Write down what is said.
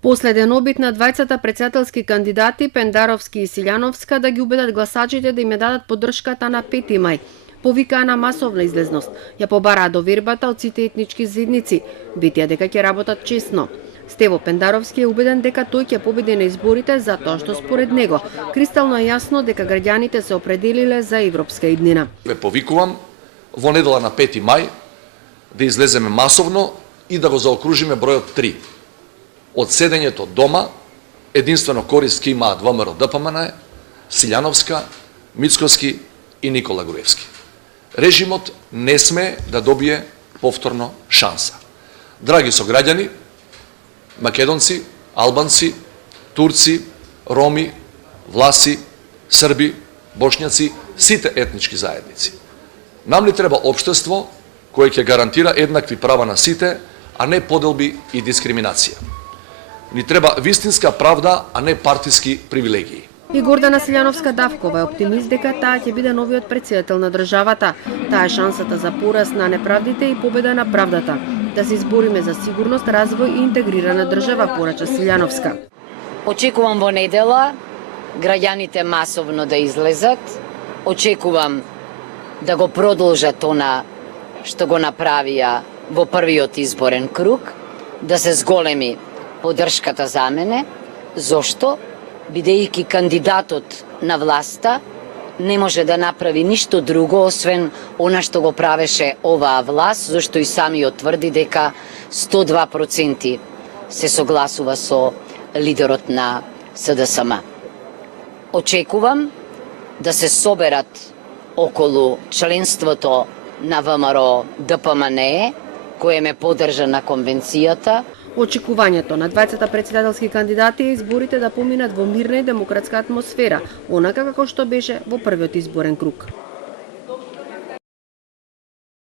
Последен обид на двајцата претседателски кандидати Пендаровски и Силјановска да ги убедат гласачите да им ја дадат поддршката на 5 мај. Повикаа на масовна излезност, ја побараа довербата од сите етнички заедници, ветија дека ќе работат честно. Стево Пендаровски е убеден дека тој ќе победи на изборите затоа што според него кристално е јасно дека граѓаните се определиле за европска иднина. Ве повикувам во недела на 5 мај да излеземе масовно и да го заокружиме бројот 3. Од седењето дома, единствено корист ќе имаат ВМРО ДПМН, Силјановска, Мицкоски и Никола Груевски. Режимот не сме да добие повторно шанса. Драги сограѓани, македонци, албанци, турци, роми, власи, срби, бошњаци, сите етнички заедници. Нам ли треба општество кое ќе гарантира еднакви права на сите, а не поделби и дискриминација. Ни треба вистинска правда, а не партиски привилегии. И Гордана Силјановска-Давкова е оптимист дека таа ќе биде новиот претседател на државата. Таа е шансата за пораст на неправдите и победа на правдата. Да се избориме за сигурност, развој и интегрирана држава, порача Силјановска. Очекувам во недела граѓаните масовно да излезат. Очекувам да го продолжат она што го направија во првиот изборен круг, да се зголеми поддршката за мене. Зошто? Бидејќи кандидатот на власта не може да направи ништо друго освен она што го правеше оваа власт, зашто и самиот тврди дека 102% се согласува со лидерот на СДСМ. Очекувам да се соберат околу членството на ВМРО ДПМН, кое ме поддржа на конвенцијата. Очекувањето на двајцата претседателски кандидати е изборите да поминат во мирна и демократска атмосфера, онака како што беше во првиот изборен круг.